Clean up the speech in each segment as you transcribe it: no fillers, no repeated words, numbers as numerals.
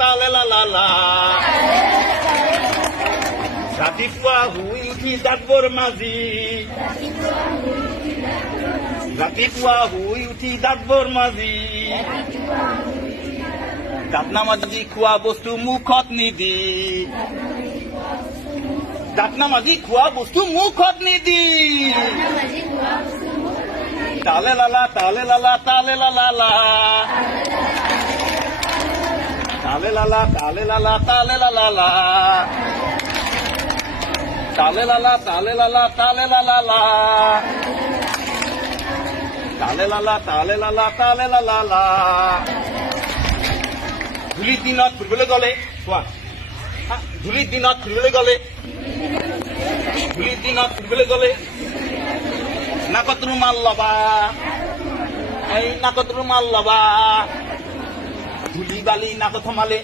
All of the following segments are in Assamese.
তালে লা লা লা ৰাতিপুৱা শুই উঠি দাঁতবোৰ মাজি ৰাতিপুৱা শুই উঠি দাঁতবোৰ মাজি দাঁত নামাজি খোৱা বস্তু মুখত নিদি দাঁত নামাজি খোৱা বস্তু মুখত নিদি তালে লালা তালে লালা তালে লালা লা তালে লালা তালে লালা তালে লালা লা তালে লালা তালে লালা তালে লালা লা তালে লালা তালে লালা তালে লালা লা ধূলিৰ দিনত ফুৰিবলৈ গ'লে কোৱা ধূলিৰ দিনত ফুৰিবলৈ গ'লে ধূলিৰ দিনত ফুৰিবলৈ গ'লে নাকত ৰুমাল ল'বা এই নাকত ৰুমাল ল'বা ধূলি বালি নাকত সোমালে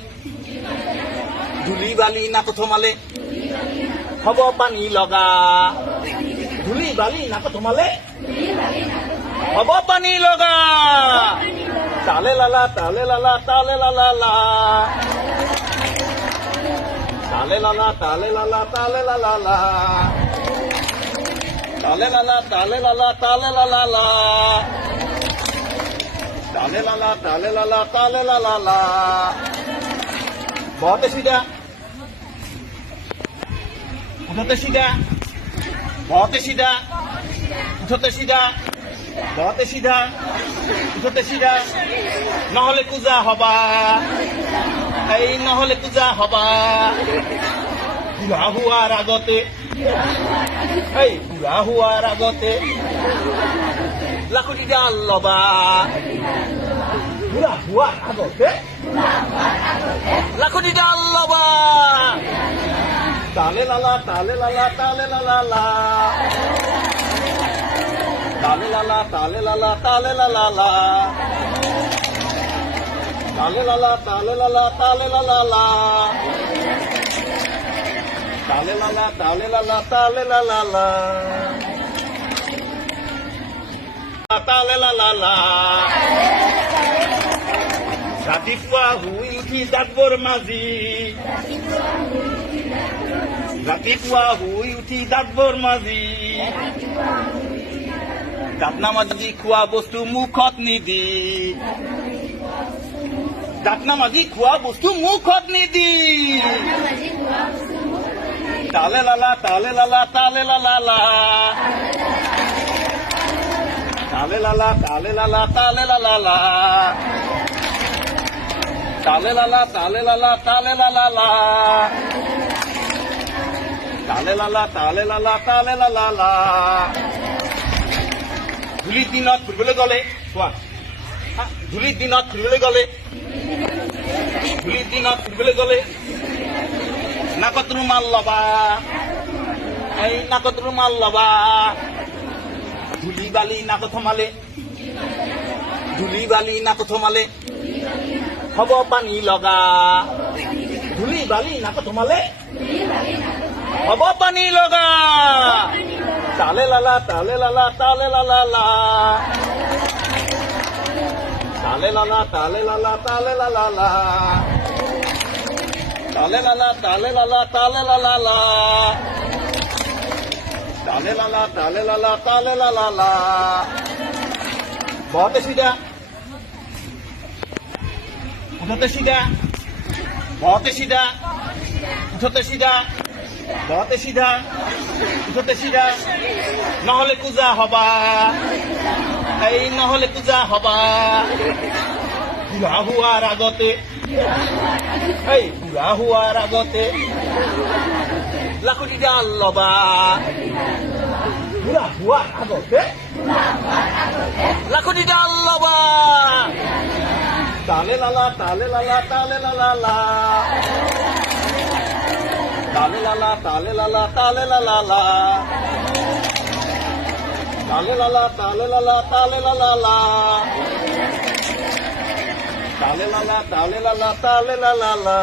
ধূলি বালি নাকত সোমালে হ'ব পানী লগা ধূলি বালি নাকত সোমালে হ'ব পানী লগা তালে লালা তালে লালা তালে লালা লা তালে লালা তালে লালা তালে লালা লা তালে লালা তালে লালা তালে লালা লা তালে লালা তালে লালা তালে লালা লা बहुत सीधा उठते सीधा बहुत सीधा उठते सीधा बहुत सीधा उठते सीधा নহলে পূজা হবা এই নহলে পূজা হবা বুঢ়া হোৱাৰ আগতে এই বুঢ়া হোৱাৰ আগতে লাখুটি ডাল ল'বা বুঢ়া হোৱাৰ আগতে লাখুটি ডাল ল'বা তালে লালা তালে লালা তালে লালা লা তালে লালা তালে লালা তালে লালা লা তালে লালা তালে লালা তালে লালা লা তালে লালা তালে লালা তালে লালা লা তালে লালা লা ৰাতিপুৱা শুই উঠি দাঁতবোৰ মাজি ৰাতিপুৱা শুই উঠি দাঁতবোৰ মাজি দাঁত নামাজি খোৱা বস্তু মুখত নিদি দাঁত নামাজি খোৱা বস্তু মুখত নিদি তালে লালা তালে লালা তালে লালা লা তালে লালা তালে লালা তালে লালা লা তালে লালা তালে লালা তালে লালা লা তালে লালা তালে লালা তালে লালা লা ধূলিৰ দিনত ফুৰিবলৈ গ'লে কোৱা ধূলিৰ দিনত ফুৰিবলৈ গ'লে ধূলিৰ দিনত ফুৰিবলৈ গ'লে নাকত ৰুমাল ল'বা এই নাকত ৰুমাল ল'বা ধূলি বালি নাকত সোমালে ধূলি বালি নাকত সোমালে হ'ব পানী লগা ধূলি বালি নাকত সোমালে হ'ব পানী লগা তালে লালা তালে লালা তালে লালা লা তালে লালা তালে লালা তালে লালা লা তালে লালা তালে লালা তালে লালা লা তালে লালা তালে লালা তালে লালা লা बहुत सीधा उठते सीधा बहुत सीधा उठते सीधा बहुत सीधा উঠতে সিধা নহলে পূজা হবা এই নহলে পূজা হবা বুঢ়া হোৱাৰ আগতে এই বুঢ়া হোৱাৰ আগতে লাখুটি ডাল ল'বা বুঢ়া হোৱাৰ আগতে লাখুটি ডাল ল'বা তালে লালা তালে লালা তালে লালা লা তালে লালা তালে লালা তালে লালা লা তালে লালা তালে লালা তালে লালা লা তালে লালা তালে লালা তালে লালা লা